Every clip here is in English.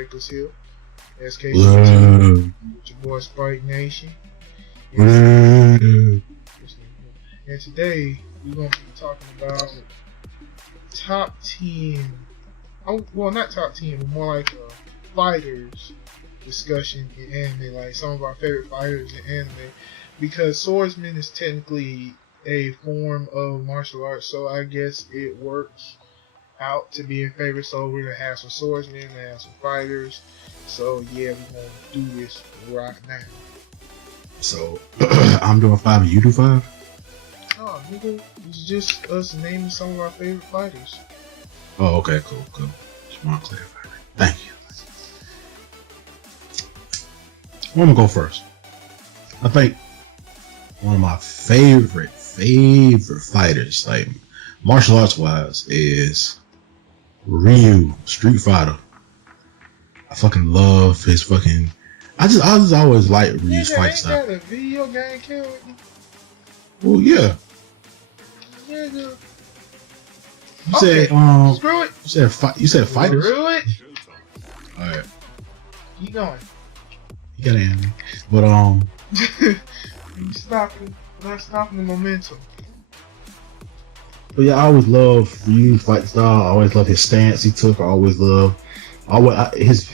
RealmBreakers here. Whoa. With your boy Spike Nation. Whoa. And today we're going to be talking about top 10, well, not top 10, but more like a fighters discussion in anime, like some of our favorite fighters in anime, because swordsman is technically a form of martial arts, so I guess it works out to be in favor. So we're gonna have some swordsmen and have some fighters. So yeah, we're gonna do this right now. So I'm doing 5 and you do 5? Oh, nigga, it's just us naming some of our favorite fighters. Oh, okay, cool. Just want to clarify that. Thank you. I'm gonna go first. I think one of my favorite fighters, like martial arts wise, is Ryu, Street Fighter. I fucking love his fucking. I just always liked Ryu's fight style. Ain't that a video game character? Well, yeah. Nigga. You said Screw it. You said fighters. Screw it. All right. Keep going. You got an anime, but You stopping? Not stopping the momentum. But yeah, I always love Ryu's fight style. I always love his stance he took. I always love his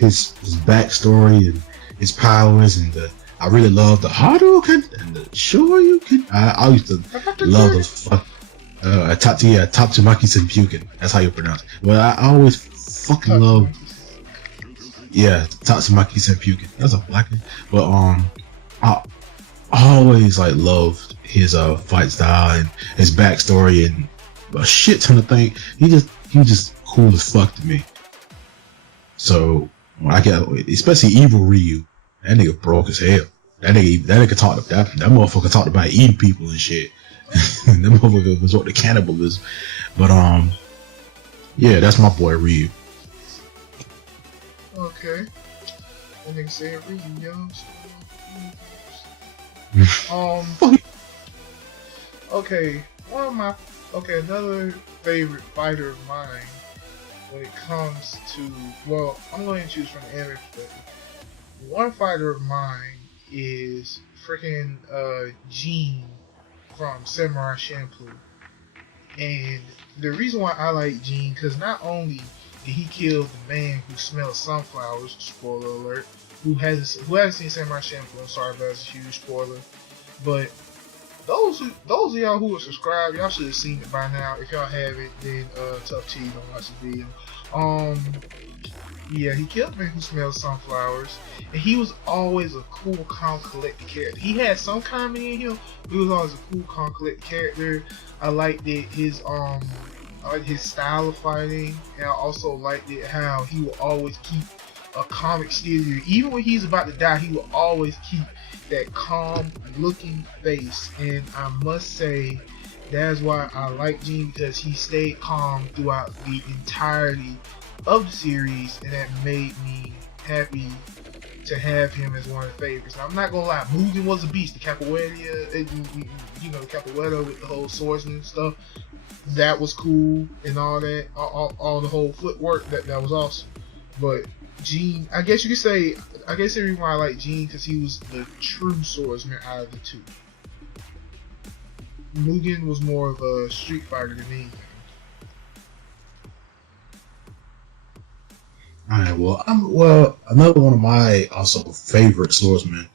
backstory and his powers, and I really love the Hadouken and the Shoryuken. I used to love those. Tatsumaki Senpuken. That's how you pronounce it. But I always fucking love. Yeah, Tatsumaki Senpuken. That's a black name. But I always like loved his fight style and his backstory and a shit ton of things. He just cool as fuck to me. So when I get, especially Evil Ryu, that nigga broke as hell. That nigga talked that motherfucker talked about eating people and shit. That motherfucker resort to cannibalism. But yeah, that's my boy Ryu. Okay. That nigga said Ryu, yo. Okay, another favorite fighter of mine when it comes to, well, I'm going to choose from the anime perspective. One fighter of mine is freaking Jin from Samurai Champloo. And the reason why I like Jin, because not only did he kill the man who smells sunflowers, spoiler alert, who hasn't seen Samurai Champloo, I'm sorry if that's a huge spoiler, but those of y'all who are subscribed, y'all should have seen it by now. If y'all haven't, then tough tea, don't watch the video. Yeah, he killed the man who smells sunflowers, and he was always a cool, calm, collected character. He had some comedy in him, but he was always a cool, calm, collected character. I liked it, his style of fighting, and I also liked it how he would always keep a calm exterior. Even when he's about to die, he will always keep that calm looking face, and I must say that's why I like Jin, because he stayed calm throughout the entirety of the series, and that made me happy to have him as one of the favorites. Now, I'm not gonna lie, Mugen was a beast. The capoeira, the capoeira with the whole swordsman stuff, that was cool, and all that, all the whole footwork, that was awesome. But Jin, I guess the reason why I like Jin, because he was the true swordsman out of the two. Mugen was more of a street fighter than me. Alright, well, another one of my also favorite swordsmen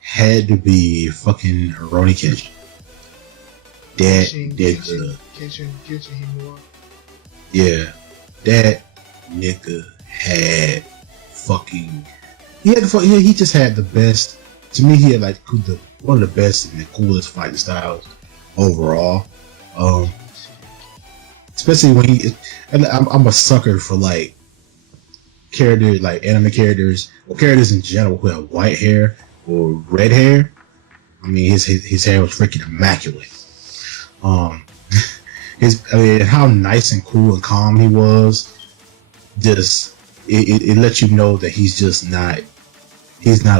had to be fucking Rurouni Kenshin. Kenshin Himura. Yeah, that nigga had fucking. He just had the best. To me, he had like one of the best and the coolest fighting styles overall. Especially when I'm a sucker for like characters, like anime characters or characters in general who have white hair or red hair. I mean, his hair was freaking immaculate. How nice and cool and calm he was. Just it lets you know that he's not an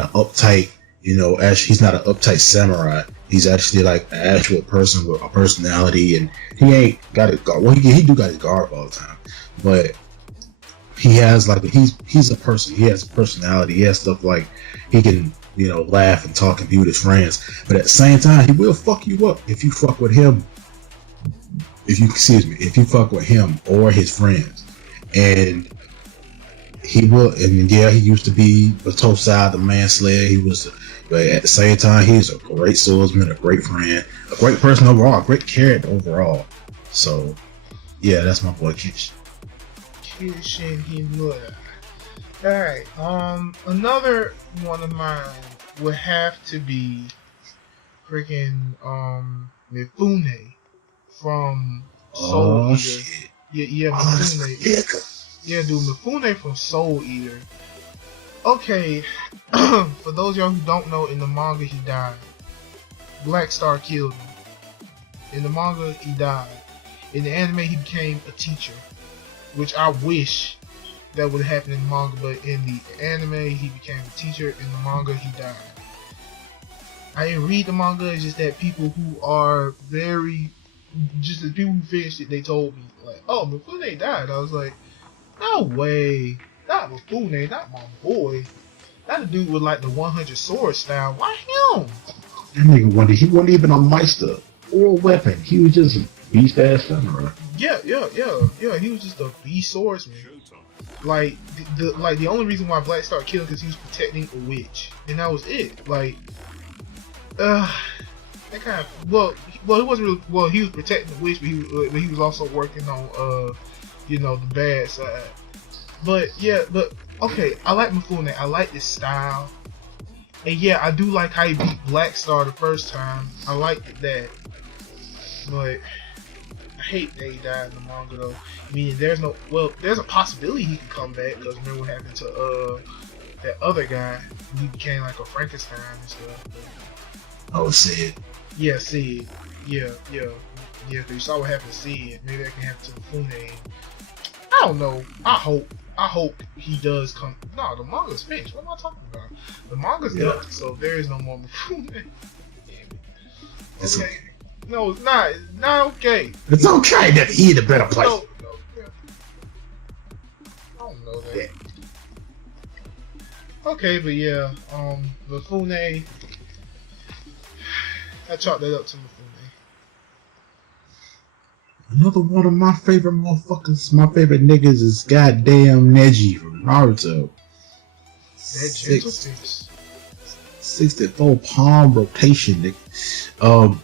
uptight, he's not an uptight samurai. He's actually like an actual person with a personality, and he ain't got it guard. Well, he do got his guard all the time, but he has like he's a person. He has a personality. He has stuff like he can laugh and talk and be with his friends. But at the same time, he will fuck you up if you fuck with him. If you fuck with him or his friends, and he will. And yeah, he used to be the toe side, the manslayer. He was, but at the same time, he's a great swordsman, a great friend, a great person overall, a great character overall. So yeah, that's my boy Kish. Kishin Himura. Alright, another one of mine would have to be freaking Mifune from Soul Eater. Shit. Yeah, Mifune. Yeah, dude, Mifune from Soul Eater. Okay, for those of y'all who don't know, in the manga he died. Black Star killed him. In the manga he died. In the anime he became a teacher, which I wish that would have happened in the manga, but in the anime he became a teacher. In the manga he died. I didn't read the manga. It's just that people who are just the people who finished it, they told me like, "Oh, Mifune died." I was like, "No way, not Mifune, not my boy. That a dude with like the 100 sword style. Why him?" That nigga he wasn't even a meister or a weapon. He was just a beast ass samurai. Yeah. He was just a beast swordsman. Like the only reason why Black Star killed him because he was protecting a witch, and that was it. Like, that kind of it wasn't really, he was protecting the witch, but he was also working on the bad side. But okay, I like Mifune. I like this style, and yeah, I do like how he beat Black Star the first time. I liked that, but I hate that he died in the manga though. Meaning there's a possibility he could come back, because remember what happened to that other guy? He became like a Frankenstein and stuff. Oh, Sid. Yeah, Sid. Yeah. Cause you saw what happened to Sid. Maybe that can happen to Mifune. I don't know. I hope he does come. No, the manga's finished. What am I talking about? The manga's done, so there is no more Mifune. It's okay. No, it's not. It's not okay. It's okay that he in a better place. No. I don't know that. Yeah. Okay, but yeah, Mifune. I chalked that up to Mifune. Another one of my favorite motherfuckers, my favorite niggas is goddamn Neji from Naruto. That gentle face. 64 palm rotation, nigga.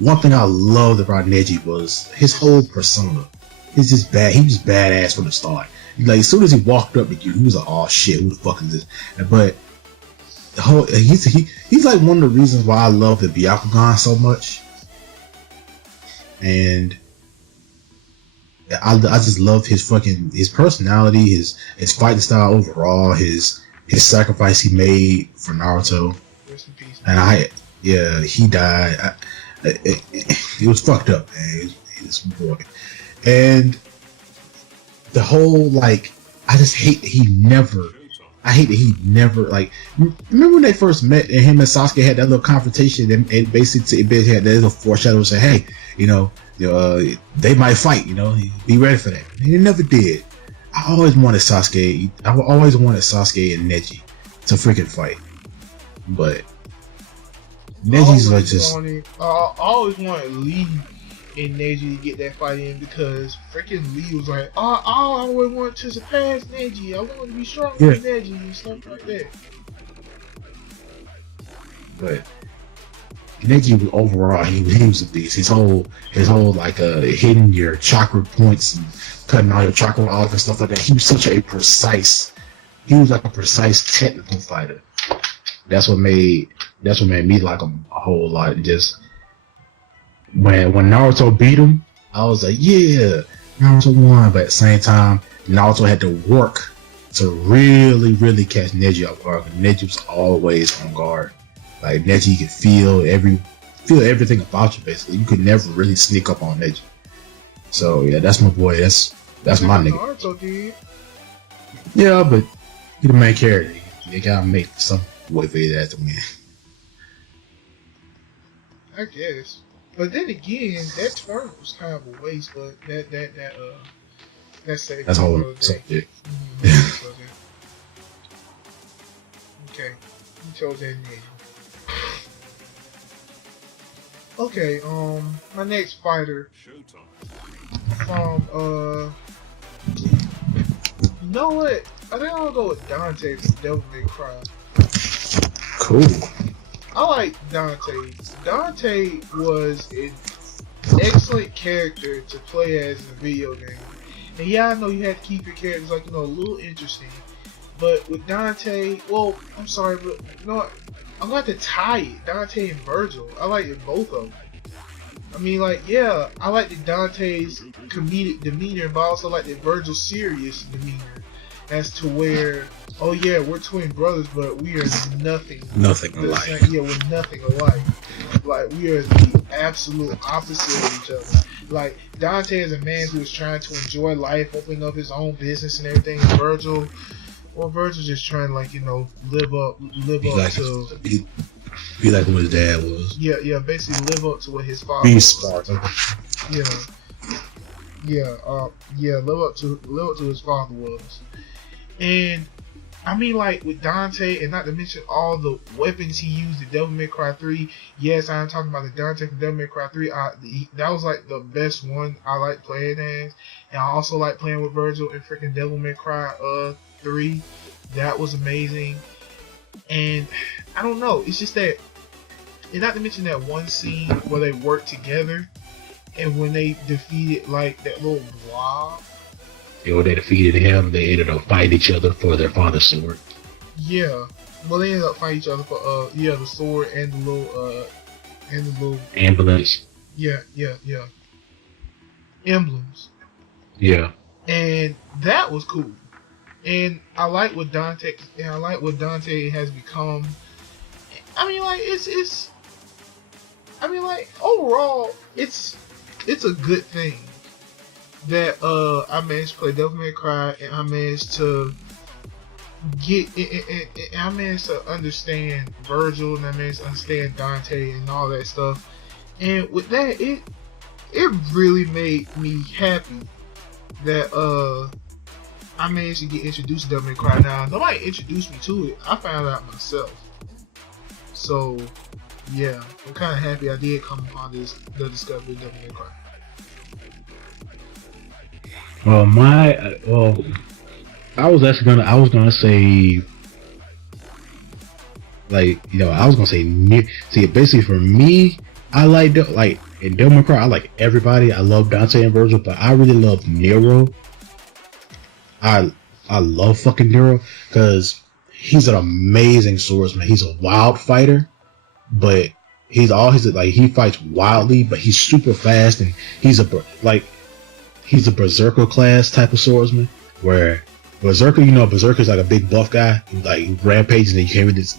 One thing I loved about Neji was his whole persona. He's just bad. He was badass from the start. Like as soon as he walked up to you, he was like, "Oh shit, who the fuck is this?" But the whole he's like one of the reasons why I love the Byakugan so much. And I just love his personality, his fighting style overall, his sacrifice he made for Naruto. Rest in peace. And he died. It was fucked up, man. It was boy. And the whole like, I hate that he never like. Remember when they first met and him and Sasuke had that little confrontation and basically had that little foreshadow saying, hey, they might fight, be ready for that. And he never did. I always wanted Sasuke and Neji to freaking fight, but Neji's like just. I always wanted Lee and Neji to get that fight in, because freaking Lee was like, I always want to surpass Neji. I want to be stronger than Neji and stuff like that. But Neji overall, he was a beast. His whole like hitting your chakra points and cutting all your chakra off and stuff like that. He was like a precise technical fighter. That's what made me like him a whole lot. Just when Naruto beat him, I was like, yeah, Naruto won. But at the same time, Naruto had to work to really, really catch Neji off guard. Neji was always on guard. Like Neji could feel everything about you. Basically, you could never really sneak up on Neji. So yeah, that's my boy. That's my nigga. Naruto did. Yeah, but he the main character. They gotta make some way for that to win. I guess. But then again, that tournament was kind of a waste. But That's safe. That's a whole Another day. subject. Okay, you chose that name. Okay, my next fighter from you know what? I think I'll go with Dante from Devil May Cry. Cool. I like Dante. Dante was an excellent character to play as in a video game. And yeah, I know you had to keep your characters like, a little interesting. But with Dante, well, I'm sorry, but I'm going to have to tie it. Dante and Virgil. I like it, both of them. I mean, yeah, I like the Dante's comedic demeanor, but I also like the Virgil's serious demeanor. As to where, oh yeah, we're twin brothers, but we are nothing alike. Yeah, we're nothing alike. Like, we are the absolute opposite of each other. Like, Dante is a man who is trying to enjoy life, opening up his own business and everything. And Virgil's just trying to, live up to be like what his dad was. Yeah, basically live up to what his father be was. Smart. Live up to his father was. And I mean, with Dante, and not to mention all the weapons he used in Devil May Cry 3. Yes, I'm talking about the Dante from Devil May Cry 3. That was the best one I like playing as. And I also like playing with Virgil in freaking Devil May Cry 3. That was amazing. And I don't know, it's just that, and not to mention that one scene where they worked together, and when they defeated that little blob. When they defeated him, they ended up fighting each other for their father's sword. Yeah, well, they ended up fighting each other for the sword and the little ambulance. Yeah, emblems. Yeah, and that was cool. And I like what Dante has become. I mean, overall, it's a good thing that I managed to play Devil May Cry, and I managed to I managed to understand Virgil, and I managed to understand Dante and all that stuff. And with that, it really made me happy that I managed to get introduced to Devil May Cry. Now, nobody introduced me to it. I found out myself. So, yeah, I'm kind of happy I did come upon the discovery of Devil May Cry. I was gonna say, I was gonna say, see, basically for me, I in Devil May Cry, I like everybody. I love Dante and Virgil, but I really love Nero. I love fucking Nero because he's an amazing swordsman. He's a wild fighter, but he fights wildly, but he's super fast, and he's a berserker class type of swordsman. Where berserker, berserker's like a big buff guy, he rampages and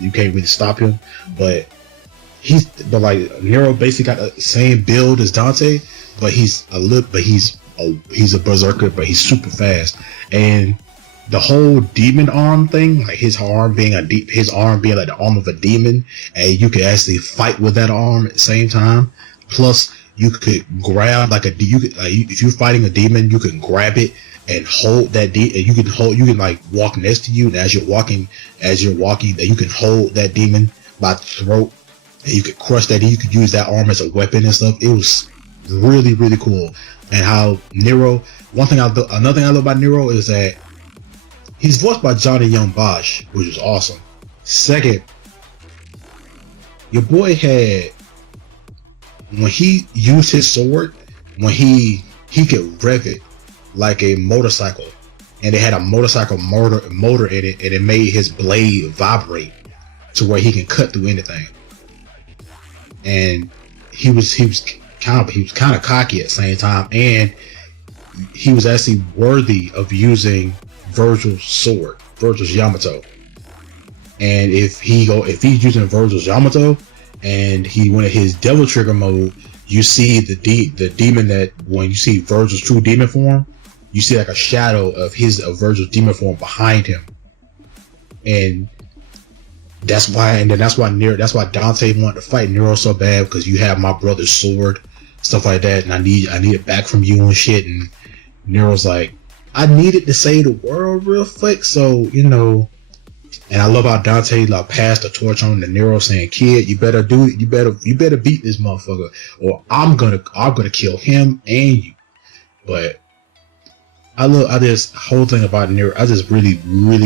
you can't really stop him. But Nero basically got the same build as Dante, but he's a berserker, but he's super fast. And the whole demon arm thing, his arm being like the arm of a demon, and you could actually fight with that arm at the same time. Plus, you could grab if you're fighting a demon, you can grab it and hold that you can walk next to you, and as you're walking, that you can hold that demon by the throat, and you could crush that. You could use that arm as a weapon and stuff. It was really, really cool. And how Nero, another thing I love about Nero is that he's voiced by Johnny Young Bosch, which is awesome. Second, your boy had, when he used his sword, when he could rev it like a motorcycle, and it had a motorcycle motor in it, and it made his blade vibrate to where he can cut through anything. And he was kind of cocky at the same time, and he was actually worthy of using Virgil's sword, Virgil's Yamato. And if he's using Virgil's Yamato, and he went in his Devil Trigger mode, you see the demon, that when you see Virgil's true demon form, you see a shadow of Virgil's demon form behind him. And that's why Dante wanted to fight Nero so bad, because you have my brother's sword, stuff like that, and I need it back from you and shit. And Nero's like, I needed to save the world real quick, so and I love how Dante like passed the torch on to Nero, saying, "Kid, you better do it. You better beat this motherfucker, or I'm gonna kill him and you." But I this whole thing about Nero. I just really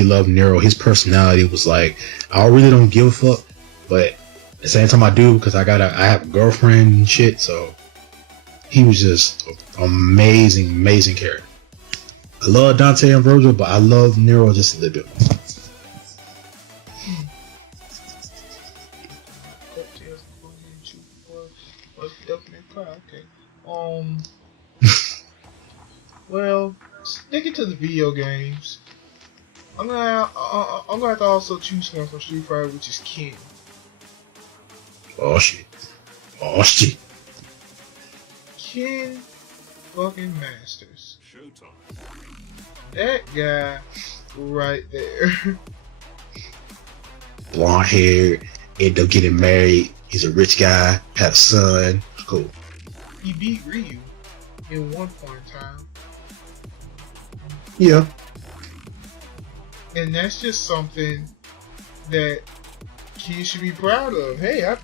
love Nero. His personality was like, I really don't give a fuck, but at the same time I do, because I have a girlfriend and shit. So he was just an amazing character. I love Dante and Virgil, but I love Nero just a little bit more. Well, sticking to the video games, I'm gonna have to also choose one from Street Fighter, which is Ken. Oh shit! Ken fucking Masters. That guy right there. Blonde hair, end up getting married. He's a rich guy, have a son. Cool. He beat Ryu in one point in time. Yeah. And that's just something that kids should be proud of. Hey, I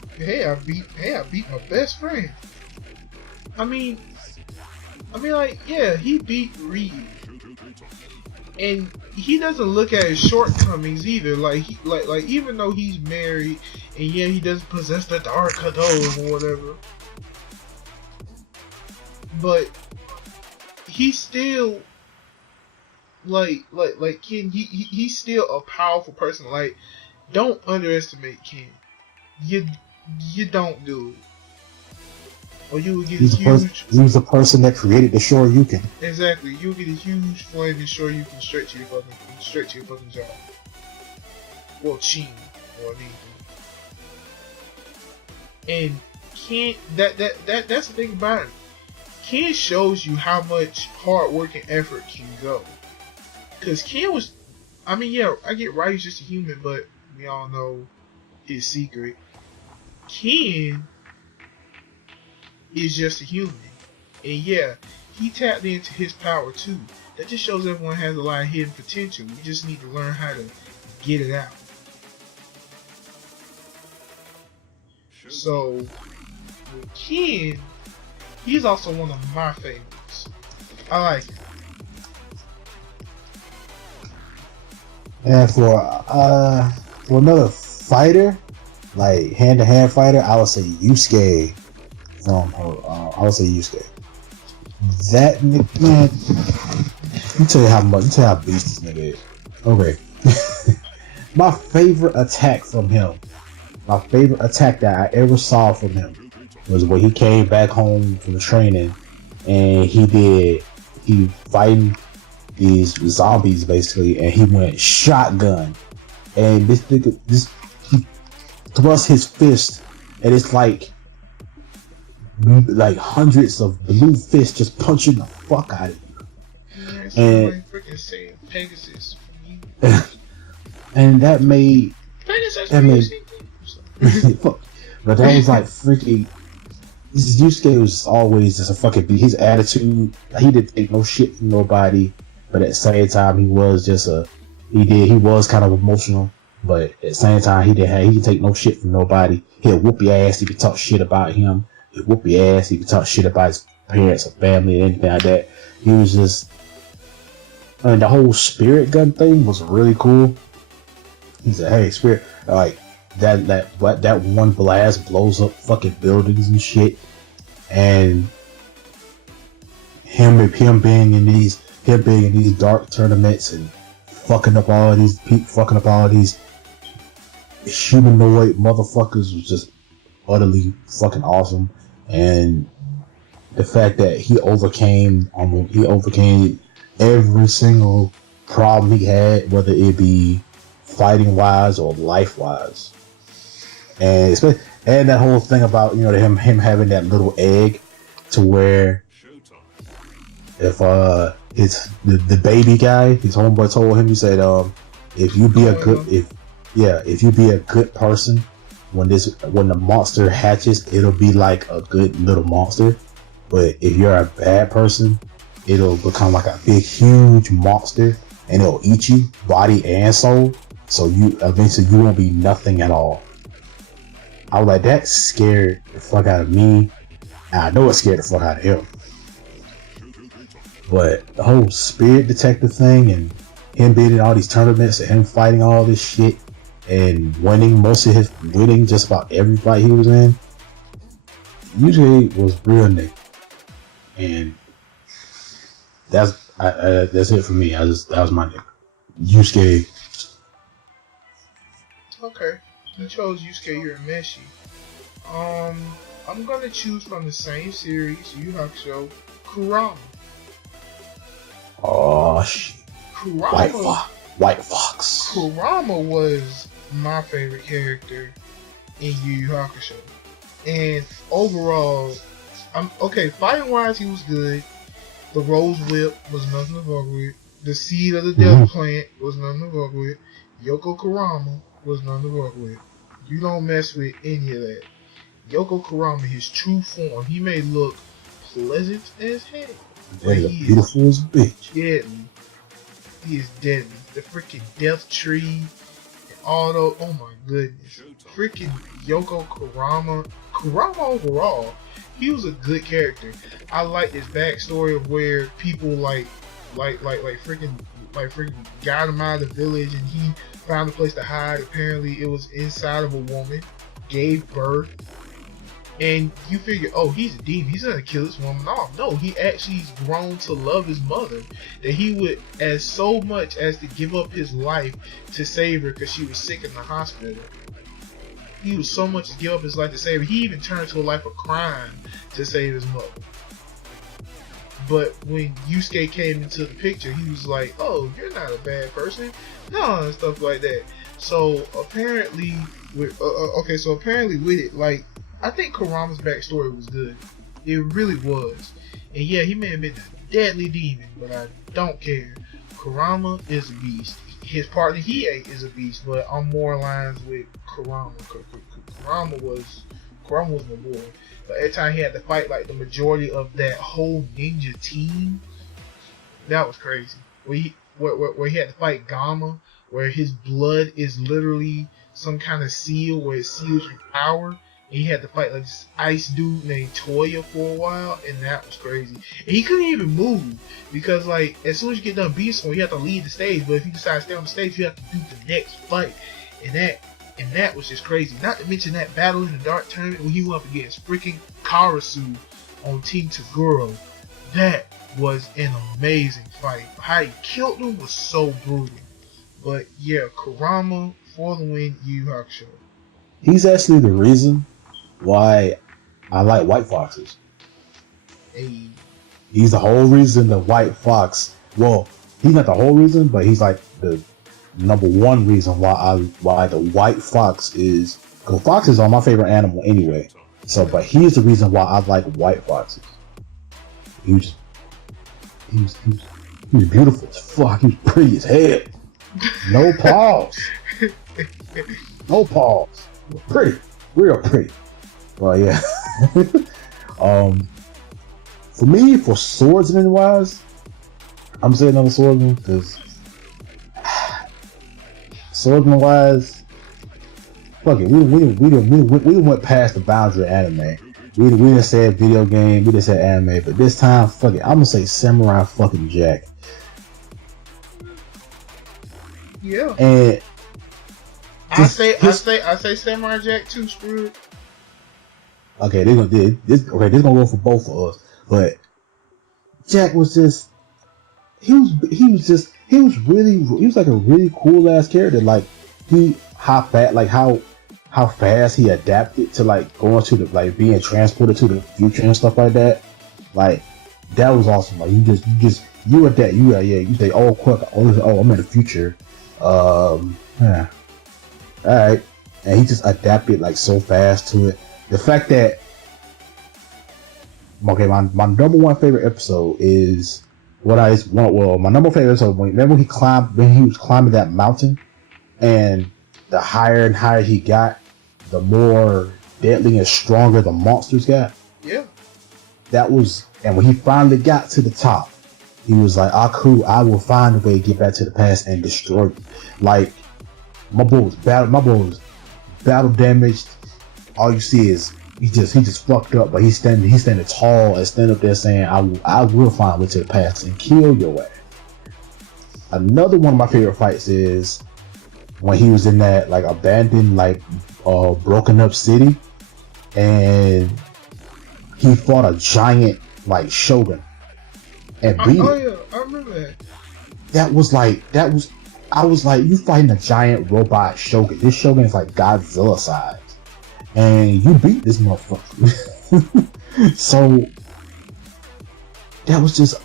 beat my best friend. I mean, like, yeah, he beat Ryu, and he doesn't look at his shortcomings either. Like, even though he's married, and yeah, he doesn't possess the dark Kadosh or whatever, but he's still like Ken. He's still a powerful person. Like, don't underestimate Ken. You don't do it, or you will get He was the person that created the Shoryuken. Exactly, you'll get a huge flaming Shoryuken straight to your fucking jaw. Well, chin or anything. And Ken, that's the thing about it. Ken shows you how much hard work and effort can go. Cause Ken was, I mean, yeah, I get Ryu's just a human, but we all know his secret. Ken is just a human, and yeah, he tapped into his power too. That just shows everyone has a lot of hidden potential. We just need to learn how to get it out. So, with Ken, he's also one of my favorites. I like him. And for another fighter, like hand-to-hand fighter, I would say Yusuke from I would say Yusuke. That man, let me tell you how beast this nigga is. Okay. My favorite attack from him, my favorite attack that I ever saw from him was when he came back home from the training, and he fighting these zombies basically, and he went shotgun, and this nigga, he thrust his fist, and it's like hundreds of blue fists just punching the fuck out of you. Yeah, and freaking saying Pegasus. And that made fuck. But that was like freaking. Yusuke was always just a fucking beat. His attitude, he didn't take no shit from nobody, but at the same time he was just he was kind of emotional, but at the same time he didn't take no shit from nobody. He'd whoop your ass if you talk shit about him. He'd whoop your ass if you talk shit about his parents or family or anything like that. He was just, and the whole spirit gun thing was really cool. He said, "Hey, spirit, like that one blast blows up fucking buildings and shit," and him being in these dark tournaments and fucking up all these humanoid motherfuckers was just utterly fucking awesome. And the fact that he overcame every single problem he had, whether it be fighting wise or life wise, and that whole thing about him having that little egg to where if the baby guy, his homeboy told him, he said, if you be a good person, when the monster hatches, it'll be like a good little monster. But if you're a bad person, it'll become like a big, huge monster, and it'll eat you, body and soul. So you eventually you won't be nothing at all. I was like, that scared the fuck out of me, and I know it scared the fuck out of him. But the whole spirit detective thing and him being in all these tournaments and him fighting all this shit and winning just about every fight he was in, usually was real nigga. And that's it for me. That was my nigga. Yusuke. Okay, you chose Yusuke Urameshi. I'm gonna choose from the same series, Yu Hakusho, Kurama. Oh shit. Kurama. White Fox. Kurama was my favorite character in Yu Yu Hakusho. And overall, fighting wise he was good. The Rose Whip was nothing to fuck with. The Seed of the Death Plant was nothing to fuck with. Yoko Kurama was nothing to fuck with. You don't mess with any of that. Yoko Kurama, his true form, he may look pleasant as hell. That is beautiful as a bitch. Deadly. He is deadly. The freaking death tree and all those. Oh my goodness. Freaking Yoko Kurama. Kurama overall, he was a good character. I like his backstory of where people freaking got him out of the village and he found a place to hide. Apparently it was inside of a woman, gave birth, and you figure, oh, he's a demon, he's gonna kill this woman off. No, he actually's grown to love his mother, that he would as so much as to give up his life to save her because she was sick in the hospital. He was so much to give up his life to save her. He even turned to a life of crime to save his mother. But when Yusuke came into the picture, he was like, oh, you're not a bad person. No, and stuff like that. So apparently with it, like, I think Kurama's backstory was good. It really was. And yeah, he may have been a deadly demon, but I don't care. Kurama is a beast. His partner Hiei is a beast, but I'm more aligned with Kurama. Kurama was my boy. But every time he had to fight like the majority of that whole ninja team, that was crazy. Where he had to fight Gamma, where his blood is literally some kind of seal where it seals your power. And he had to fight like this ice dude named Toya for a while, and that was crazy. And he couldn't even move because, like, as soon as you get done beating someone, you have to leave the stage. But if you decide to stay on the stage, you have to do the next fight, and that was just crazy. Not to mention that battle in the Dark Tournament when he went up against freaking Karasu on Team Taguro. That was an amazing fight. How he killed him was so brutal. But yeah, Kurama for the win, Yu Yu Hakusho. He's actually the reason why I like White Foxes. Hey. He's the whole reason the White Fox. Well, he's not the whole reason, but he's like the number one reason why the White Fox is. Because foxes are my favorite animal anyway. So, but he's the reason why I like White Foxes. He was beautiful as fuck. He was pretty as hell. No paws. No paws. Pretty, real pretty. But yeah. For me, for swordsman wise, I'm saying another swordsman because swordsman wise, fuck it, we went past the boundary of anime. We didn't say video game, we didn't say anime, but this time, fuck it, I'm gonna say Samurai fucking Jack. Yeah. And I say Samurai Jack too, screw it. Okay, this gonna go for both of us. But Jack was just he was like a really cool ass character. Like how fast he adapted to like going to the like being transported to the future and stuff like that. Like that was awesome. Like you say, oh quick, oh I'm in the future. Yeah. Alright. And he just adapted like so fast to it. The fact that my number one favorite episode is my number one favorite episode when he was climbing that mountain, and the higher and higher he got, the more deadly and stronger the monsters got. Yeah. And when he finally got to the top, He was like, I will find a way to get back to the past and destroy you. Like, my boy was battle damaged. All you see is he just fucked up, but he's standing tall and stand up there saying, I will find a way to the past and kill your ass. Another one of my favorite fights is when he was in that like abandoned, like broken up city, and he fought a giant like shogun and beat it. Oh yeah, I remember that. I was like, you fighting a giant robot shogun. This shogun is like Godzilla size, and you beat this motherfucker. So that was just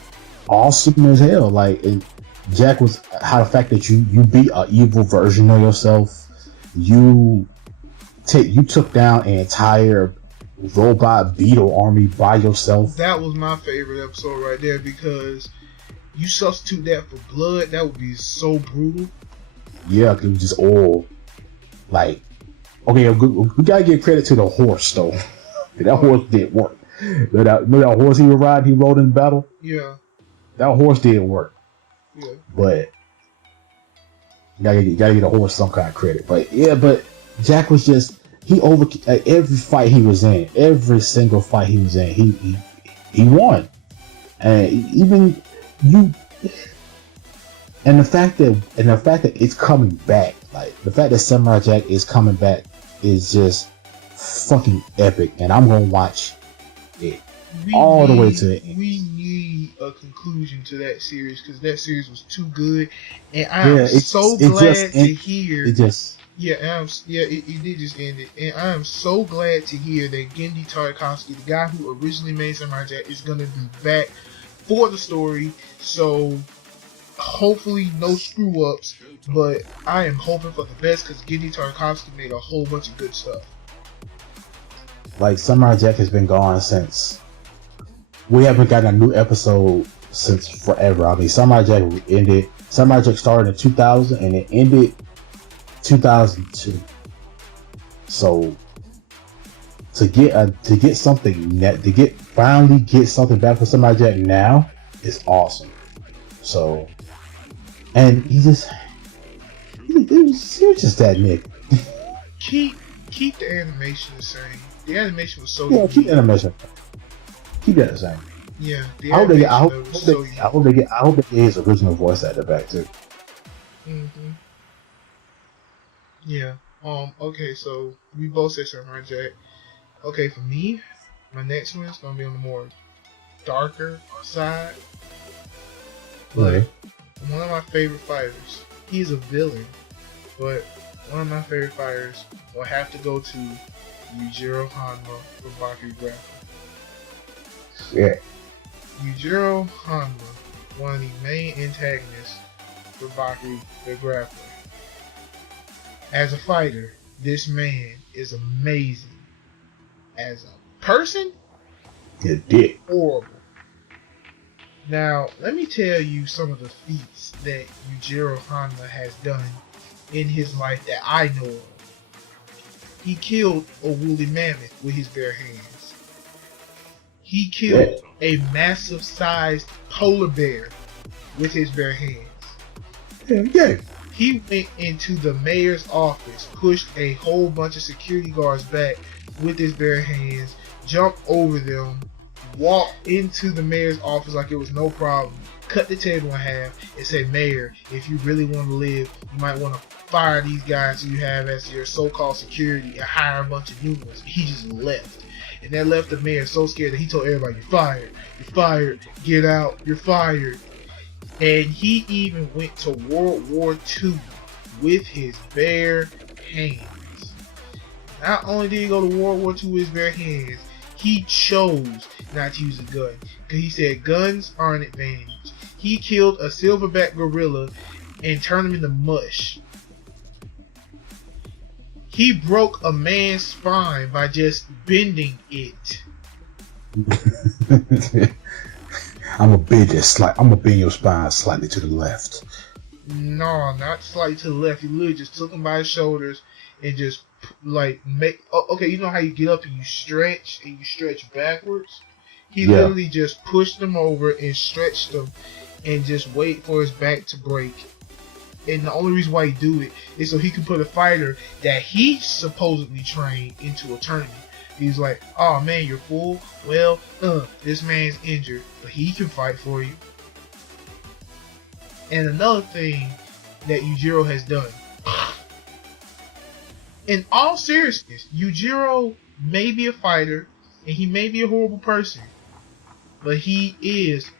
awesome as hell. Like, and Jack was how the fact that you beat an evil version of yourself. You took down an entire robot beetle army by yourself. That was my favorite episode right there because you substitute that for blood, that would be so brutal. Yeah, it was just all like, okay, we gotta give credit to the horse though. That horse did work. Remember that horse he rode in battle? Yeah. That horse did work. Yeah. But you gotta get a horse some kind of credit. But yeah, but Jack was just every fight he was in, every single fight he was in, he won. And even you, and the fact that it's coming back, like the fact that Samurai Jack is coming back is just fucking epic, and I'm gonna watch it the way to the end. We need a conclusion to that series because that series was too good, and I'm so glad to hear. It just. Yeah, it did just end it, and I am so glad to hear that Gendy Tartakovsky, the guy who originally made Samurai Jack, is gonna be back for the story. So hopefully no screw ups, but I am hoping for the best because Gendy Tartakovsky made a whole bunch of good stuff. Like, Samurai Jack has been gone since we haven't gotten a new episode since forever. I mean, Samurai Jack started in 2000 and it ended 2002. So finally get something back for Samurai Jack now is awesome. So, and he was just that nigga. Keep the animation the same. The animation was so unique. Keep the animation. Keep that the same. Yeah, I hope they get his original voice at the back too. Mm-hmm. Yeah. Okay, so we both said Samurai Jack. Okay, for me, my next one is gonna be on the more darker side. But one of my favorite fighters, he's a villain, but one of my favorite fighters will have to go to Yujiro Hanma from Baki Grapple. Yeah. Yujiro Hanma, one of the main antagonists for Baki the Grappler. As a fighter, this man is amazing. As a person, horrible. Now, let me tell you some of the feats that Yujiro Hanma has done in his life that I know of. He killed a woolly mammoth with his bare hands. He killed a massive-sized polar bear with his bare hands. Yeah. He went into the mayor's office, pushed a whole bunch of security guards back with his bare hands, jumped over them, walked into the mayor's office like it was no problem, cut the table in half, and said, "Mayor, if you really want to live, you might want to fire these guys you have as your so-called security and hire a bunch of new ones." He just left. And that left the mayor so scared that he told everybody, you're fired, get out, you're fired. And he even went to World War II with his bare hands. Not only did he go to World War II with his bare hands, he chose not to use a gun. Because he said guns are an advantage. He killed a silverback gorilla and turned him into mush. He broke a man's spine by just bending it. I'm gonna bend your spine slightly to the left. No, not slightly to the left. He literally just took him by his shoulders and just like okay, you know how you get up and you stretch backwards? He literally just pushed them over and stretched them and just wait for his back to break. And the only reason why he do it is so he can put a fighter that he supposedly trained into a tournament. He's like, oh man, you're full? Well, this man's injured, but he can fight for you. And another thing that Yujiro has done. In all seriousness, Yujiro may be a fighter, and he may be a horrible person, but he is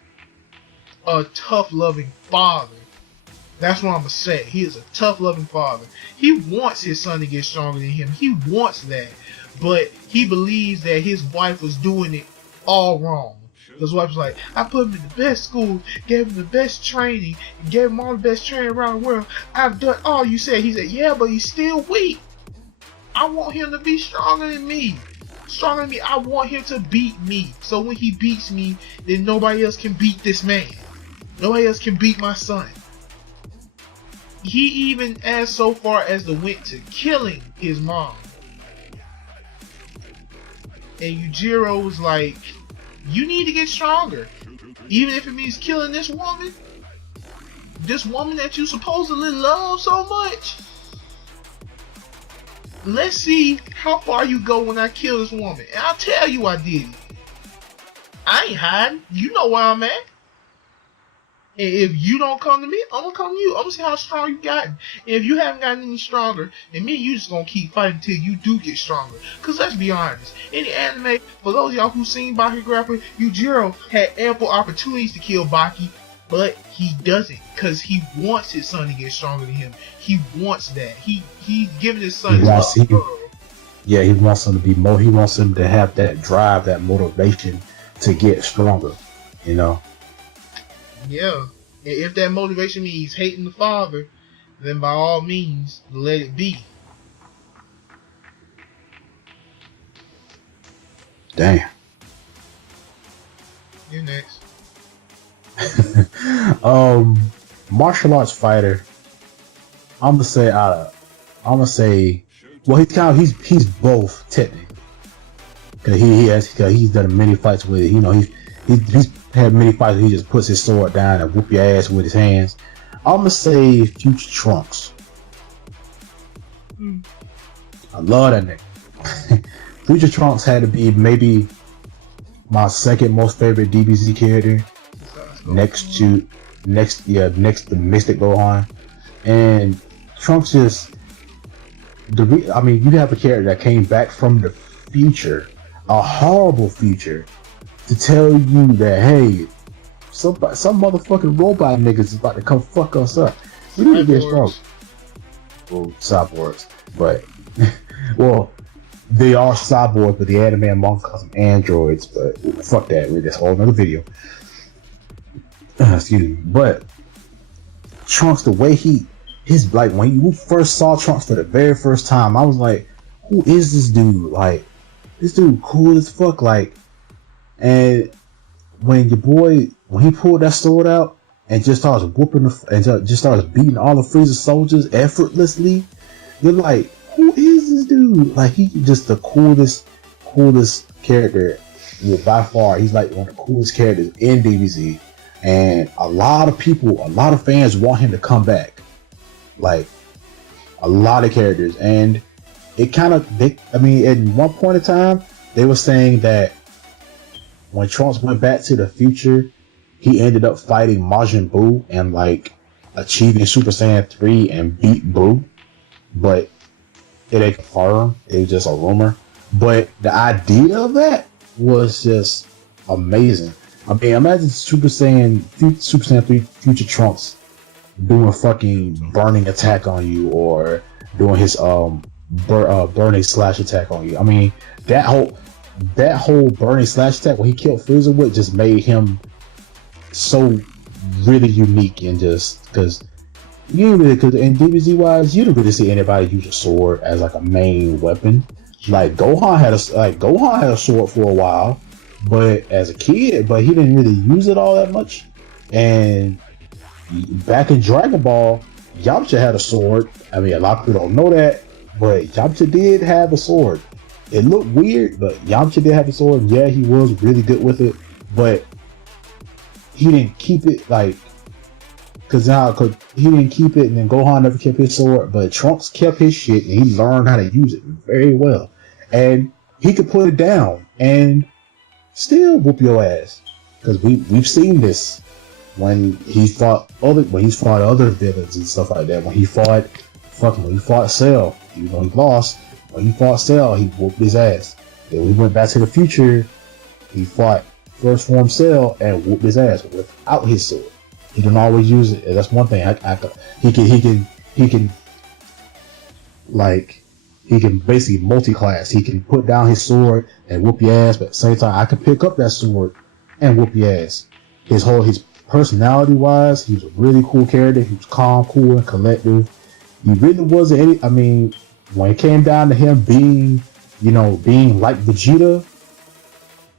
a tough, loving father. That's what I'm going to say. He is a tough, loving father. He wants his son to get stronger than him. He wants that. But he believes that his wife was doing it all wrong. His wife was like, I put him in the best school, gave him the best training, gave him all the best training around the world. I've done all you said. He said, yeah, but he's still weak. I want him to be stronger than me. Stronger than me. I want him to beat me. So when he beats me, then nobody else can beat this man. Nobody else can beat my son. He even as so far as to went to killing his mom. And Yujiro was like, you need to get stronger. Even if it means killing this woman. This woman that you supposedly love so much. Let's see how far you go when I kill this woman. And I'll tell you I did it. I ain't hiding. You know where I'm at. And if you don't come to me, I'm going to come to you. I'm going to see how strong you gotten. And if you haven't gotten any stronger, then me and you just going to keep fighting until you do get stronger. Because let's be honest. In the anime, for those of y'all who've seen Baki Grappler, Yujiro had ample opportunities to kill Baki. But he doesn't. Because he wants his son to get stronger than him. He wants that. He's giving his son yeah, he wants him to be more. He wants him to have that drive, that motivation to get stronger. You know? Yeah. And if that motivation means hating the father, then by all means, let it be. Damn. You're next. Martial arts fighter. I'm gonna say, well, he's both technically. Cause he's done many fights with it. You know, he's had many fights where he just puts his sword down and whoop your ass with his hands. I'm gonna say Future Trunks. I love that nigga. Future Trunks had to be maybe my second most favorite DBZ character, next to Mystic Gohan. And Trunks is you have a character that came back from the future, a horrible future, to tell you that, hey, some motherfucking robot niggas is about to come fuck us up. We need to get strong. Well, cyborgs, but well, they are cyborgs, but the anime and manga calls them androids. But fuck that, that's a whole another video. Excuse me. But Trunks, the way his like when you first saw Trunks for the very first time, I was like, who is this dude? Like, this dude cool as fuck. Like, and when he pulled that sword out and just starts whooping just starts beating all the Frieza soldiers effortlessly, you're like, who is this dude? Like, he just the coolest character. Well, by far, he's like one of the coolest characters in DBZ. And a lot of fans want him to come back. Like, a lot of characters. And it kind of, at one point in time, they were saying that when Trunks went back to the future, he ended up fighting Majin Buu and like achieving Super Saiyan 3 and beat Buu. But it ain't confirmed. It was just a rumor. But the idea of that was just amazing. I mean, imagine Super Saiyan 3 Future Trunks doing fucking burning attack on you, or doing his burning slash attack on you. I mean, that whole burning slash attack when he killed Frieza with just made him so really unique. And just because in DBZ wise, you don't really see anybody use a sword as like a main weapon. Like Gohan had a sword for a while, but as a kid, but he didn't really use it all that much. And back in Dragon Ball, Yamcha had a sword. I mean, a lot of people don't know that, but Yamcha did have a sword. It looked weird, but Yamcha did have a sword. Yeah, he was really good with it, but he didn't keep it. Like, Cause he didn't keep it, and then Gohan never kept his sword, but Trunks kept his shit, and he learned how to use it very well, and he could put it down and still whoop your ass. Cause we've seen this when he's fought other villains and stuff like that. When he fought Cell, even though he lost, when he fought Cell, he whooped his ass. Then we went back to the future, he fought First Form Cell and whooped his ass without his sword. He don't always use it. That's one thing. He can basically multi-class. He can put down his sword and whoop your ass, but at the same time, I can pick up that sword and whoop your ass. His personality-wise, he was a really cool character. He was calm, cool, and collective. He really wasn't when it came down to him being like Vegeta,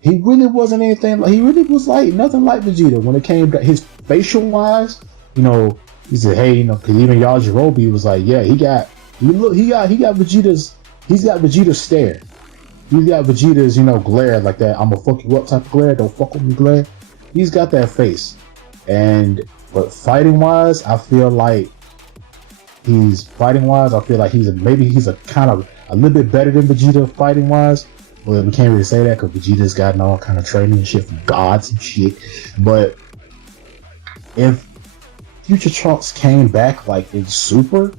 he really wasn't anything. He really was like nothing like Vegeta when it came to his facial wise. He said, "Hey, because even Yajirobe was like, yeah, he got Vegeta's stare. He's got Vegeta's glare like that. I'm gonna fuck you up type of glare. Don't fuck with me glare. He's got that face. But fighting wise, I feel like he's a kind of a little bit better than Vegeta fighting wise. Well, we can't really say that because Vegeta's gotten all kind of training and shit from gods and shit. But if Future Trunks came back like in Super,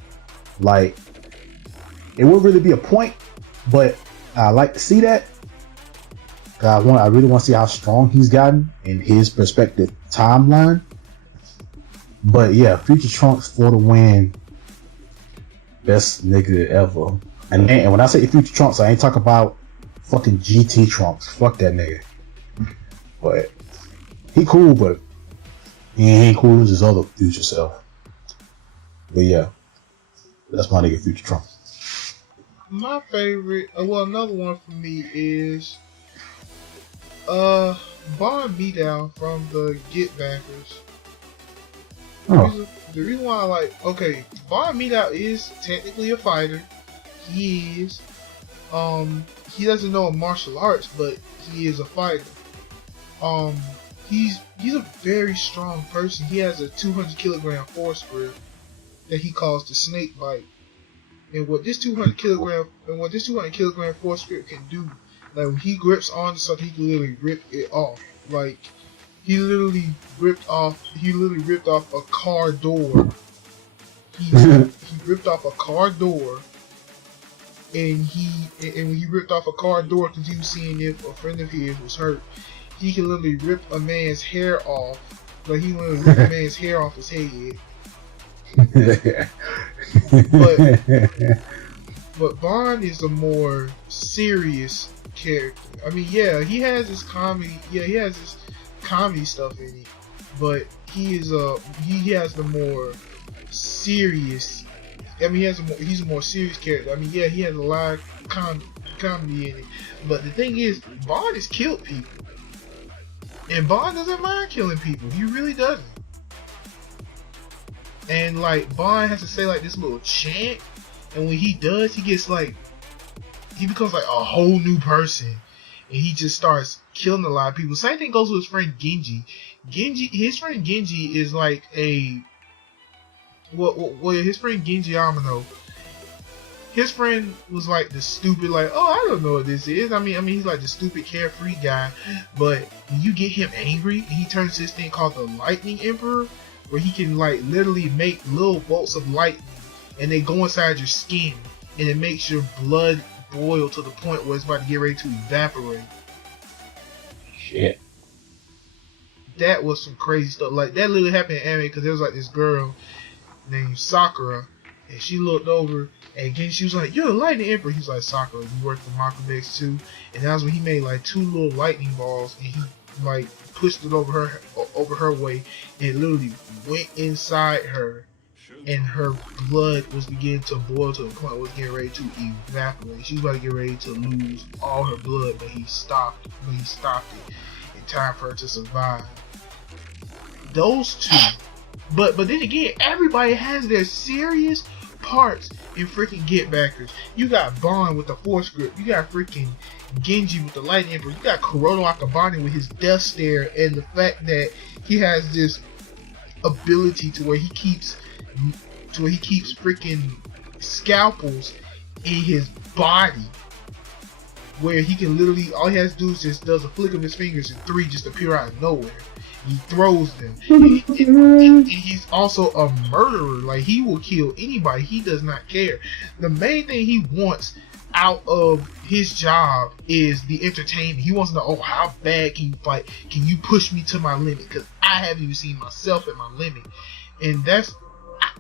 like it would really be a point. But I like to see that. I really want to see how strong he's gotten in his perspective timeline. But yeah, Future Trunks for the win. Best nigga ever. And when I say Future Trunks, I ain't talking about fucking GT Trunks. Fuck that nigga. But he cool, but he ain't cool as his other future self. But yeah, that's my nigga Future Trunks. My favorite, another one for me is Bond Beatdown from the Get Backers. The reason why I like, Bond Beatdown is technically a fighter. He is. He doesn't know martial arts, but he is a fighter. He's a very strong person. He has a 200 kilogram force grip that he calls the snake bite. And what this 200 kilogram force grip can do, like when he grips onto something, he can literally rip it off. Like he literally ripped off a car door. He ripped off a car door. And when he ripped off a car door because he was seeing if a friend of his was hurt, he can literally rip a man's hair off. Like he literally ripped a man's hair off his head. But Bond is a more serious character. I mean, yeah, he has his comedy. Yeah, he has his comedy stuff in it, but he has the more serious. I mean, he's a more serious character. I mean, yeah, he has a lot of comedy in it. But the thing is, Bond has killed people. And Bond doesn't mind killing people. He really doesn't. And, like, Bond has to say, like, this little chant. And when he does, he becomes, like, a whole new person. And he just starts killing a lot of people. Same thing goes with his friend Genji. His friend Genji is, like, his friend Genji Amino, his friend was like the stupid, like, oh, I don't know what this is. I mean, he's like the stupid carefree guy. But when you get him angry, he turns to this thing called the Lightning Emperor, where he can like literally make little bolts of lightning, and they go inside your skin, and it makes your blood boil to the point where it's about to get ready to evaporate. Shit. That was some crazy stuff. Like that literally happened in anime because there was like this girl named Sakura, and she looked over, and again she was like, "You're the Lightning Emperor." He's like, "Sakura, you work for Malcolm X too?" And that was when he made like 2 little lightning balls, and he like pushed it over her way, and it literally went inside her, and her blood was beginning to boil to the point where it was getting ready to evaporate. She was about to get ready to lose all her blood, but he stopped it in time for her to survive. Those two. But then again, everybody has their serious parts in freaking Get Backers. You got Bond with the Force Grip. You got freaking Genji with the Lightning Emperor. You got Kurono Akabane with his death stare, and the fact that he has this ability to where he keeps freaking scalpels in his body, where he can literally, all he has to do is just does a flick of his fingers and 3 just appear out of nowhere. He throws them. And he's also a murderer. Like, he will kill anybody. He does not care. The main thing he wants out of his job is the entertainment. He wants to know, oh, how bad can you fight? Can you push me to my limit? Because I haven't even seen myself at my limit. And that's,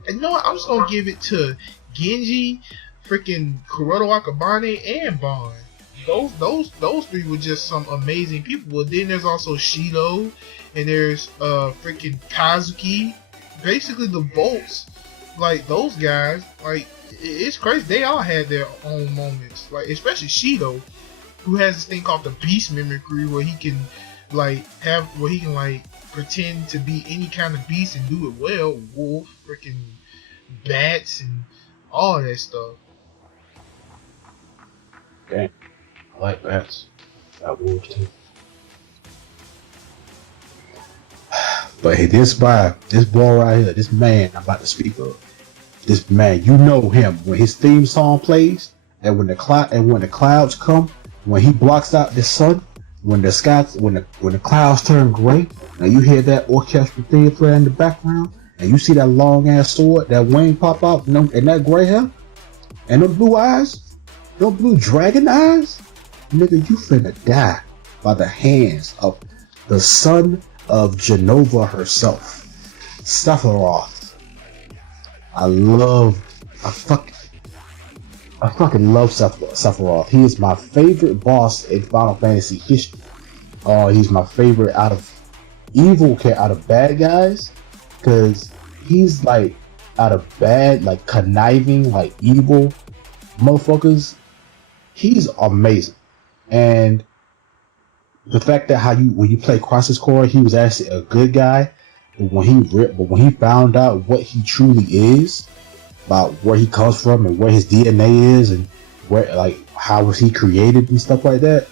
you know what? I'm just gonna give it to Genji, freaking Kuroto Akabane, and Bond. Those 3 were just some amazing people. Well, then there's also Shido, and there's freaking Kazuki. Basically, the Bolts, like those guys, like it's crazy. They all had their own moments. Like especially Shido, who has this thing called the Beast Mimicry, where he can pretend to be any kind of beast and do it well. Wolf, freaking bats, and all that stuff. Okay. I like bats. Got wolves too. But hey, this boy right here, this man I'm about to speak of, this man, you know him when his theme song plays, and when the clouds come, when he blocks out the sun, when the clouds turn gray, and you hear that orchestral theme play in the background, and you see that long ass sword, that wing pop out, and that gray hair, and those blue eyes, those blue dragon eyes, nigga, you finna die by the hands of the son of Genova herself, Sephiroth. I fucking love Sephiroth. He is my favorite boss in Final Fantasy history. He's my favorite out of bad guys, because he's like out of bad, like conniving, like evil motherfuckers. He's amazing. And the fact that when you play Crisis Core, he was actually a good guy, but when he found out what he truly is, about where he comes from and where his DNA is and where, like, how was he created and stuff like that,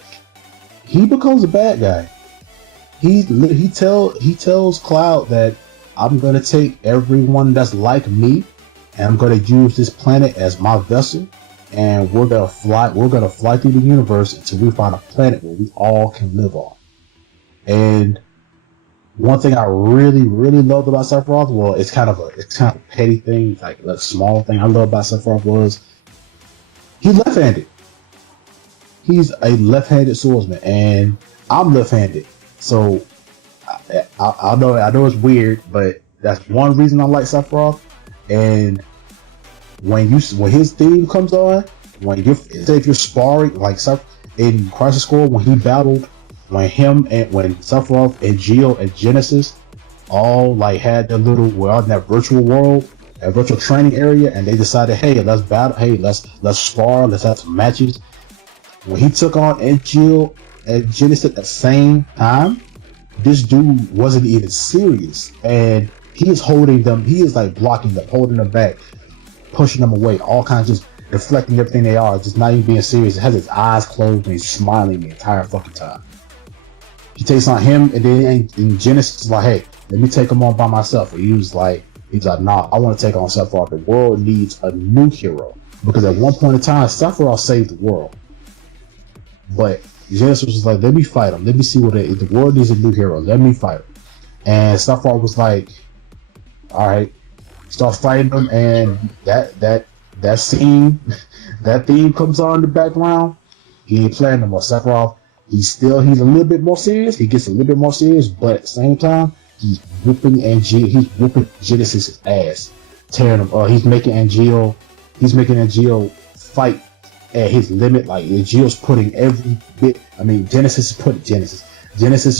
he becomes a bad guy. He tells Cloud that I'm gonna take everyone that's like me, and I'm gonna use this planet as my vessel, and we're gonna fly through the universe until we find a planet where we all can live on. And one thing I really, really loved about Sephiroth, well, it's kind of a petty thing, like a small thing I love about Sephiroth, was he's left-handed. He's a left-handed swordsman, and I'm left-handed. So I know it's weird, but that's one reason I like Sephiroth. And when his theme comes on, if you're sparring, like in Crisis Core, when Sephiroth and Geo and Genesis all like had their little, we're in that virtual world, that virtual training area, and they decided, hey, let's battle, hey, let's spar, let's have some matches. When he took on Geo and Genesis at the same time, this dude wasn't even serious, and he is holding them, he is like blocking them, holding them back, pushing them away, all kinds, just deflecting everything they are, just not even being serious. It has his eyes closed and he's smiling the entire fucking time. He takes on him, and then in Genesis is like, hey, let me take him on by myself. And he's like, nah, I want to take on Sephiroth. The world needs a new hero, because at one point in time, Sephiroth saved the world, but Genesis was like, let me fight him. Let me see the world needs a new hero. Let me fight him. And Sephiroth was like, all right, start fighting him, and that scene, that theme comes on in the background. He ain't playing no more. Sephiroth, he's a little bit more serious. He gets a little bit more serious, but at the same time, he's whooping Genesis' ass, tearing him. He's making Angel fight at his limit. Like Angel's putting every bit. I mean, Genesis is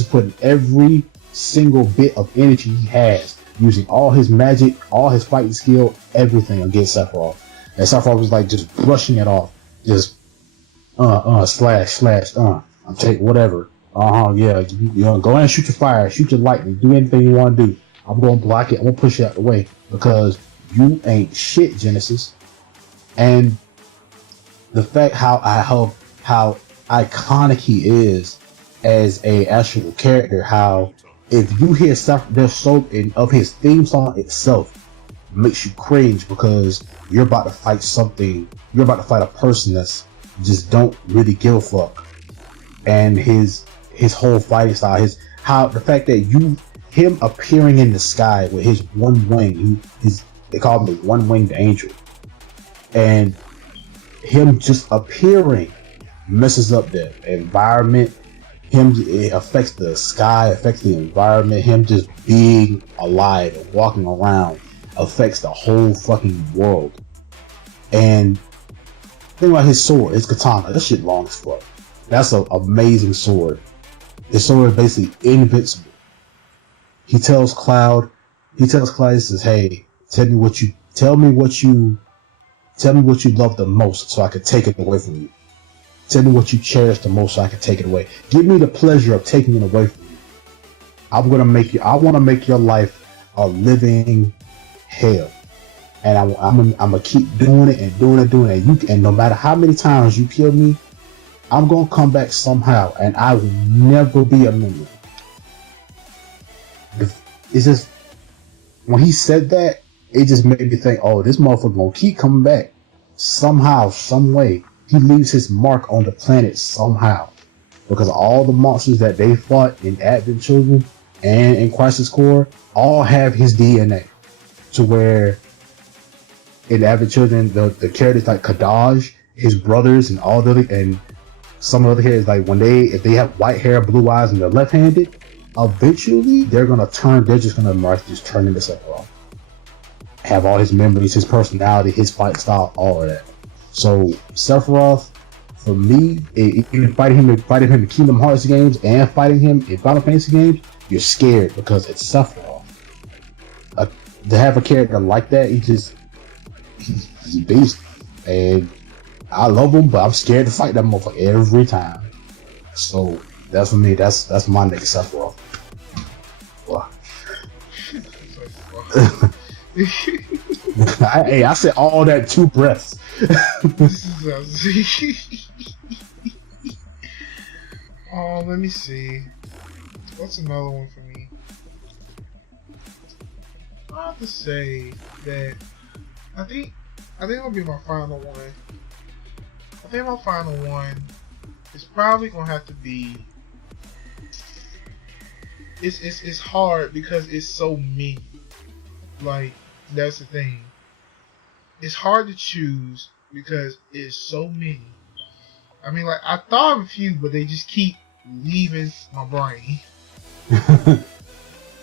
putting every single bit of energy he has, using all his magic, all his fighting skill, everything against Sephiroth. And Sephiroth was like just brushing it off, just slash, I'm taking whatever. Yeah, you know, go ahead and shoot your fire, shoot your lightning, do anything you want to do. I'm gonna block it. I'm gonna push it out the way because you ain't shit, Genesis. And the fact how iconic he is as a actual character, how if you hear their soul and of his theme song itself makes you cringe because you're about to fight something. You're about to fight a person that's just don't really give a fuck, and his whole fighting style, the fact that him appearing in the sky with his one wing, they call him the one winged angel, and him just appearing messes up the environment. It affects the sky, affects the environment. Him just being alive and walking around affects the whole fucking world. And think about his sword, his katana. That shit long as fuck. That's an amazing sword. His sword is basically invincible. He tells Cloud, he says, "Hey, tell me what you love the most, so I can take it away from you. Tell me what you cherish the most, so I can take it away. Give me the pleasure of taking it away from you. I want to make your life a living hell, and I'm gonna keep doing it and doing it. And no matter how many times you kill me, I'm gonna come back somehow, and I will never be a memory." It's just when he said that, it just made me think, oh, this motherfucker gonna keep coming back somehow, some way. He leaves his mark on the planet somehow, because all the monsters that they fought in Advent Children and in Crisis Core all have his DNA. To where in Advent Children, the characters like Kadaj, his brothers, and all the other, and some of the other characters, like if they have white hair, blue eyes, and they're left-handed, eventually they're just gonna turn into Sephiroth. Have all his memories, his personality, his fight style, all of that. So Sephiroth, for me, even fighting him in Kingdom Hearts games and fighting him in Final Fantasy games, you're scared because it's Sephiroth. To have a character like that, he's a beast, and I love him, but I'm scared to fight that motherfucker every time. So that's for me. That's my nigga Sephiroth. Wow. I said all that 2 breaths. Oh, let me see. What's another one for me? I have to say that I think it'll be my final one. I think my final one is probably gonna have to be. It's hard because it's so many. Like, that's the thing. It's hard to choose because it's so many. I mean, like, I thought of a few, but they just keep leaving my brain.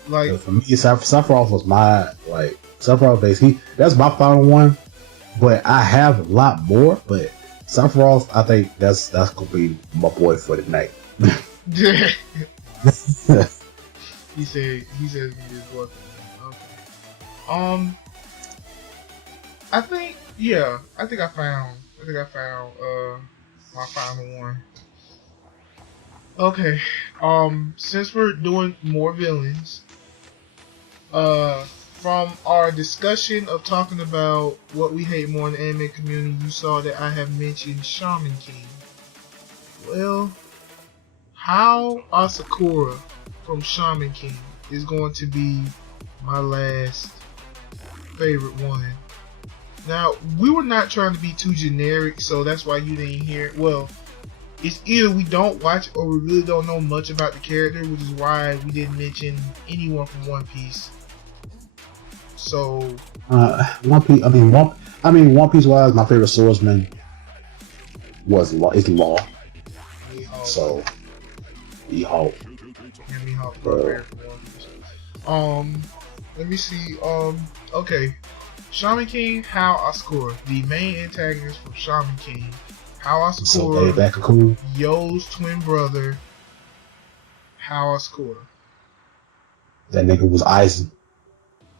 Like, for me, Sephiroth was Sephiroth base. That's my final one, but I have a lot more. But Sephiroth, I think that's gonna be my boy for the night. He says he is boy for the night. Okay. I think I found my final one. Okay. Since we're doing more villains, from our discussion of talking about what we hate more in the anime community, you saw that I have mentioned Shaman King. Well, how Asakura from Shaman King is going to be my last favorite one. Now, we were not trying to be too generic, so that's why you didn't hear it. Well, it's either we don't watch or we really don't know much about the character, which is why we didn't mention anyone from One Piece. So, One Piece wise, my favorite swordsman is Law. So, Mihawk. Yeah, Mihawk. Let me see. Okay. Shaman King, How Asakura, the main antagonist from Shaman King. How Asakura, Yo's twin brother. How Asakura. That nigga was Aizen.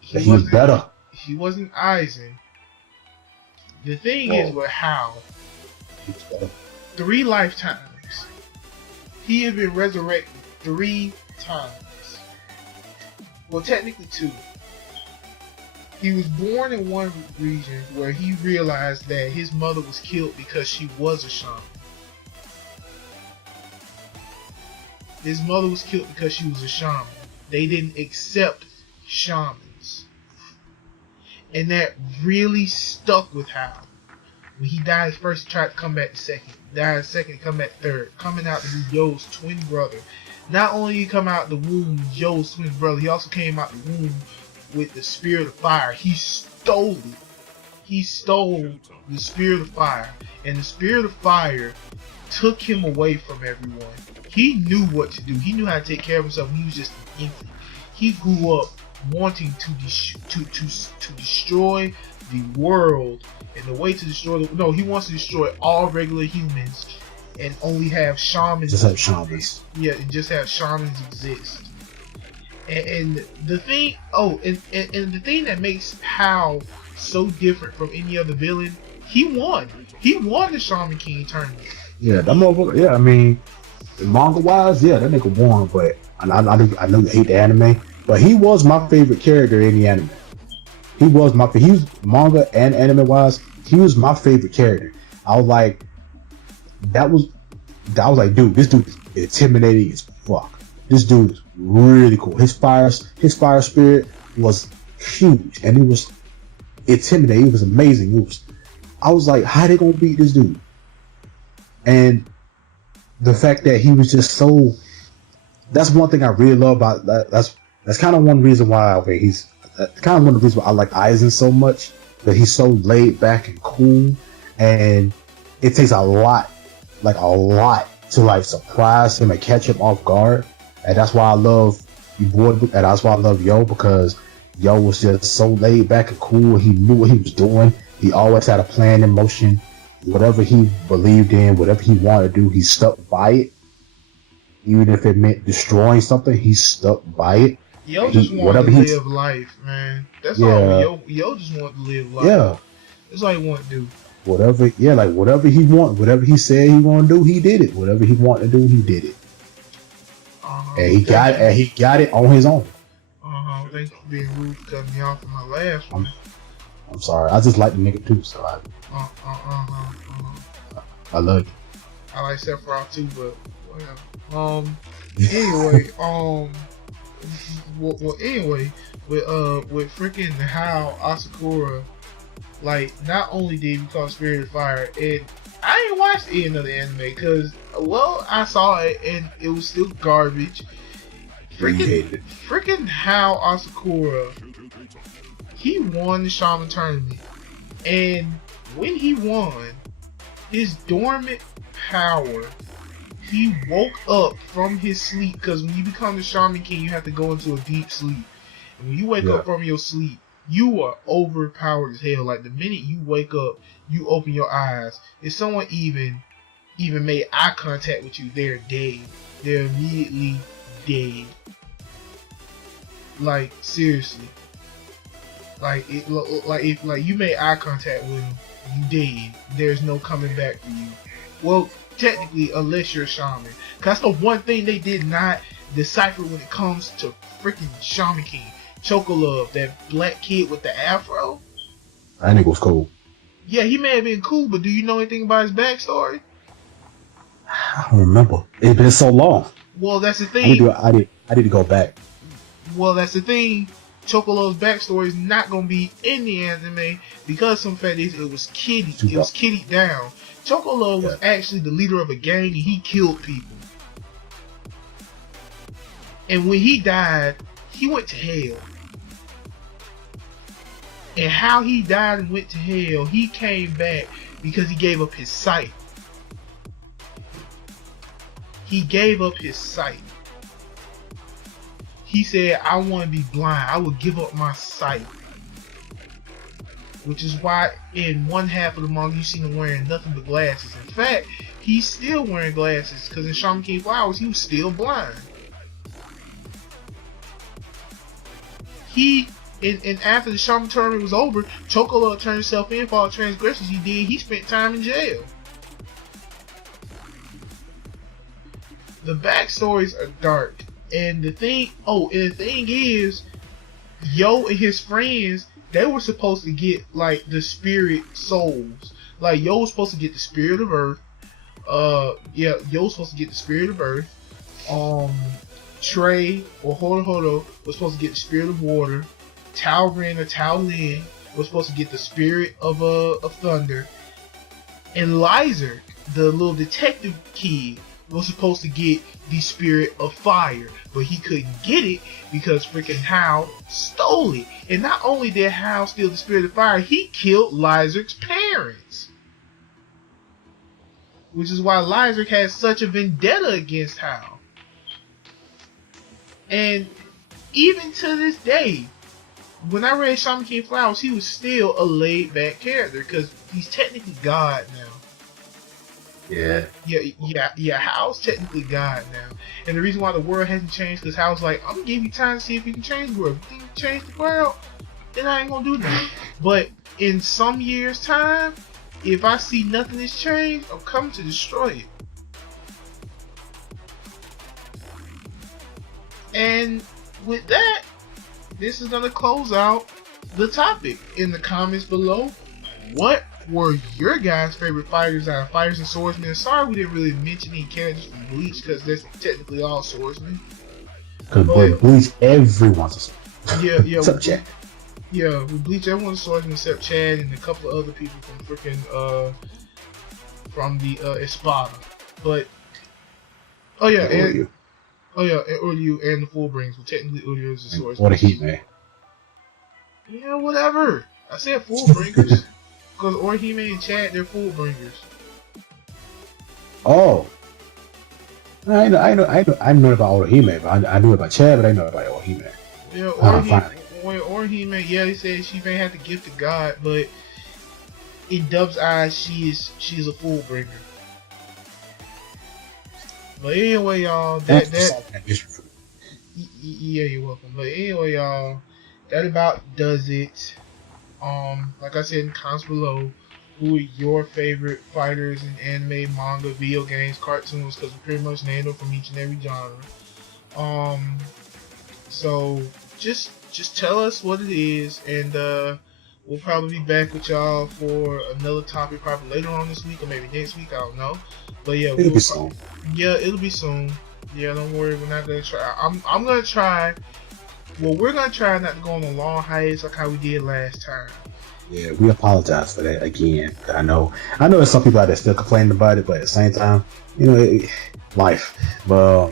He was better. He wasn't Aizen. The thing is with How, 3 lifetimes. He had been resurrected 3 times. Well, technically 2. He was born in one region where he realized that his mother was killed because she was a shaman. His mother was killed because she was a shaman. They didn't accept shamans. And that really stuck with Hal. When he died first, he tried to come back second. Died second, come back third. Coming out to be Yo's twin brother. Not only did he come out the womb Yo's twin brother, he also came out the womb with the spirit of fire. He stole it. He stole the spirit of fire. And the spirit of fire took him away from everyone. He knew what to do. He knew how to take care of himself. He was just an infant. He grew up wanting to destroy the world, and the way to destroy he wants to destroy all regular humans and only have shamans. Just have shamans. Yeah, and just have shamans exist. And the thing, and the thing that makes Hal so different from any other villain, he won. He won the Shaman King tournament. Yeah, that motherfucker. Yeah, I mean, manga wise, yeah, that nigga won. But I know you hate the anime, but he was my favorite character in the anime. He was manga and anime wise. He was my favorite character. I was like, dude, this dude is intimidating as fuck. This dude is really cool. His fire spirit was huge, and it was intimidating. It was amazing. I was like, how they gonna beat this dude? And the fact that he was just so, that's one thing I really love about that. That's kind of one reason why he's kind of one of the reasons why I like Aizen so much. That he's so laid back and cool, and it takes a lot to like surprise him and catch him off guard. And that's why I love you, boy, and that's why I love Yo, because Yo was just so laid back and cool. He knew what he was doing. He always had a plan in motion. Whatever he believed in, whatever he wanted to do, he stuck by it. Even if it meant destroying something, he stuck by it. Yo just wanted to live life, man. That's all. Yo just wanted to live life. Yeah. That's all he wanted to do. Whatever he wanted, whatever he said he wanted to do, he did it. Whatever he wanted to do, he did it. And he got it on his own. Thank you for being rude for cutting me off on my last one. I'm sorry. I just like the nigga too, so I love you. I like Sephiroth too, but whatever. Anyway, anyway, with freaking how Asakura, like, not only did he become Spirit of Fire, and I ain't watched any of the anime because, well, I saw it and it was still garbage. Freaking how Asakura, he won the Shaman tournament, and when he won, his dormant power, he woke up from his sleep, because when you become the Shaman King, you have to go into a deep sleep. And when you wake up from your sleep, you are overpowered as hell. Like, the minute you wake up, you open your eyes. If someone even made eye contact with you, they're dead. They're immediately dead. Like, seriously. Like if you made eye contact with them, you dead. There's no coming back for you. Well, technically, unless you're a shaman. Cause that's the one thing they did not decipher when it comes to freaking Shaman King. Chocolove, that black kid with the afro. That nigga was cool. Yeah, he may have been cool, but do you know anything about his backstory? I don't remember. It's been so long. Well, that's the thing. I need to go back. Well, that's the thing. Chocolove's backstory is not gonna be in the anime because some fact is it was kiddied. It was kiddied down. Chocolove was actually the leader of a gang and he killed people. And when he died, he went to hell. And how he died and went to hell, he came back because he gave up his sight. He gave up his sight. He said, I want to be blind. I will give up my sight. Which is why in one half of the manga you see him wearing nothing but glasses. In fact, he's still wearing glasses because in Shaman King Flowers he was still blind. And after the Shaman tournament was over, Chocolove turned himself in for all the transgressions he did. He spent time in jail. The backstories are dark. And the thing is, Yo and his friends, they were supposed to get like the spirit souls. Like Yo was supposed to get the spirit of Earth. Yo was supposed to get the spirit of Earth. Trey or Horo was supposed to get the spirit of water. Tao Ren or Tao Lin was supposed to get the spirit of thunder. And Lyserk, the little detective kid, was supposed to get the spirit of fire, but he couldn't get it because freaking Hal stole it. And not only did Hal steal the spirit of fire, he killed Lyserk's parents. Which is why Lyserk has such a vendetta against Hal. And even to this day, when I read Shaman King Flowers, he was still a laid back character because he's technically God now. Yeah. Hal's technically God now, and the reason why the world hasn't changed because Hal's like, I'm gonna give you time to see if you can change the world. If you can change the world, then I ain't gonna do that. But in some years' time, if I see nothing has changed, I'm coming to destroy it. And with that, this is gonna close out the topic. In the comments below, what were your guys' favorite fighters out of Fighters and Swordsmen? Sorry we didn't really mention any characters from Bleach because that's technically all swordsmen. Because Bleach, everyone's a swordsman. Yeah. Except Chad. Yeah, with Bleach, everyone's a swordsman except Chad and a couple of other people from freaking from the Espada. But and Uryu and the Fullbringers. But technically Uryu is a swordsman. What a heat, man. Yeah, whatever. I said Fullbringers. Because Orihime and Chad, they're Fullbringers. Oh. I know about Orihime, but I knew about Chad, but I know about Orihime. Yeah, Orihime, yeah, they said she may have the gift of God, but in Dub's eyes, she's a Fullbringer. But anyway, y'all, yeah, you're welcome. But anyway, y'all, that about does it. Like I said in the comments below, who are your favorite fighters in anime, manga, video games, cartoons? Because we pretty much named them from each and every genre. So just tell us what it is, and we'll probably be back with y'all for another topic probably later on this week or maybe next week. I don't know, but yeah, it'll be soon. Yeah, it'll be soon. Yeah, don't worry, we're not gonna try. I'm gonna try. Well, we're gonna try not to go on a long hiatus like how we did last time. Yeah, we apologize for that again. I know there's some people out there still complaining about it, but at the same time, life. But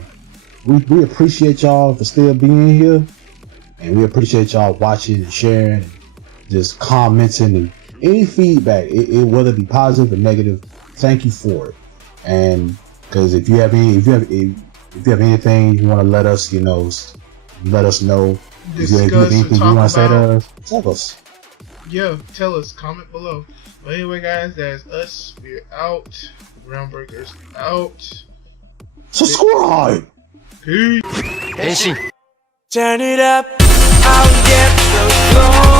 we appreciate y'all for still being here, and we appreciate y'all watching and sharing, and just commenting and any feedback, it whether it be positive or negative. Thank you for it, and because if you have anything you want to let us, let us know. If you have anything you want to say to us, tell us. Yeah, tell us. Comment below. But anyway, guys, that's us. We're out. RealmBreakers out. Subscribe. Peace. Turn it up. I'll get the floor.